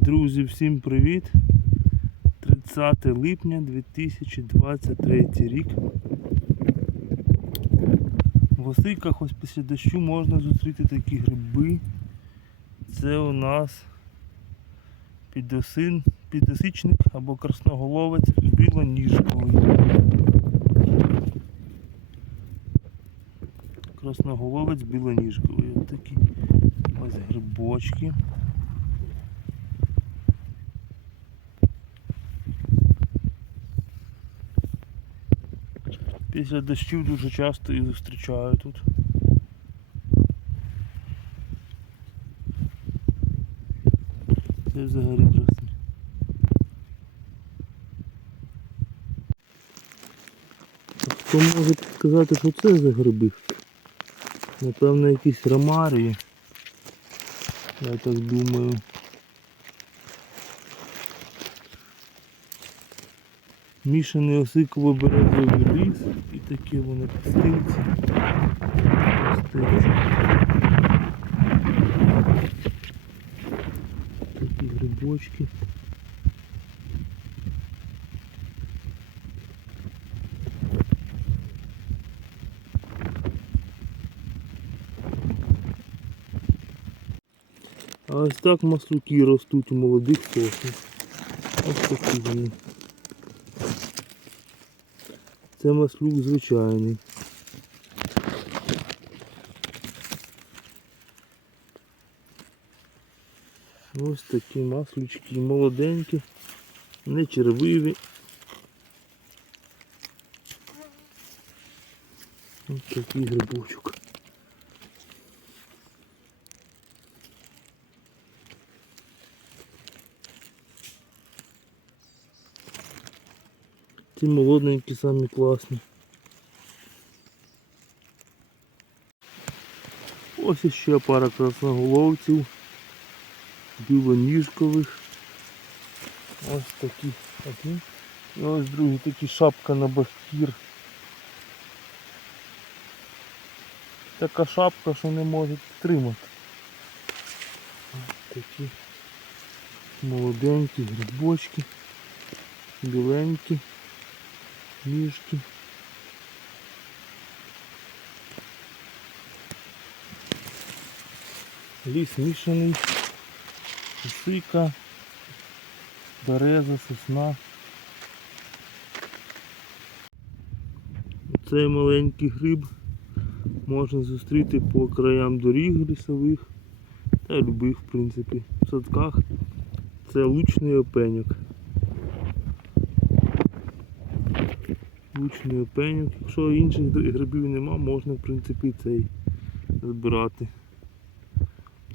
Друзі, всім привіт! 30 липня 2023 рік. В Осиках ось після дощу можна зустріти такі гриби. Це у нас підосин, підосичник або красноголовець білоніжковий. Красноголовець білоніжковий. Ось такі ось грибочки. Після дощів дуже часто їх зустрічаю тут. Це взагалі красиво. Хто може сказати, що це за гриби? Напевно, якісь ромарії. Я так думаю. Мішаний осиково березовий ліс і такі вони пастильці. Пастильці. Такі грибочки. А ось так маслюки ростуть у молодих соснах. Ось такі вони. Це маслюк звичайний. Ось такі маслючки, молоденькі, не червиві. Ось такий грибочок. Ці молоденькі самі класні. Ось іще пара красноголовців, білоніжкових. Ось такі. І ось другий такий шапка на бахір. Така шапка, що не може втримати. Ось такі молоденькі грибочки, біленькі ніжки. Ліс мішаний, сика, береза, сосна. Цей маленький гриб можна зустріти по краям доріг лісових та любих, в принципі, в садках. Це лучний опеньок. Лучний опеньок. Якщо інших грибів нема, можна в принципі цей збирати.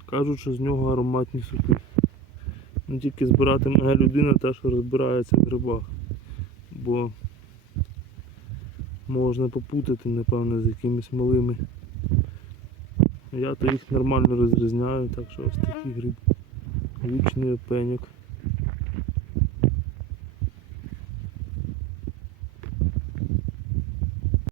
Кажуть, що з нього ароматні супи. Ну тільки збирати має людина та, що розбирається в грибах. Бо можна попутати, напевно, з якимись малими. Я то їх нормально розрізняю, так що ось такий гриб. Лучний опеньок.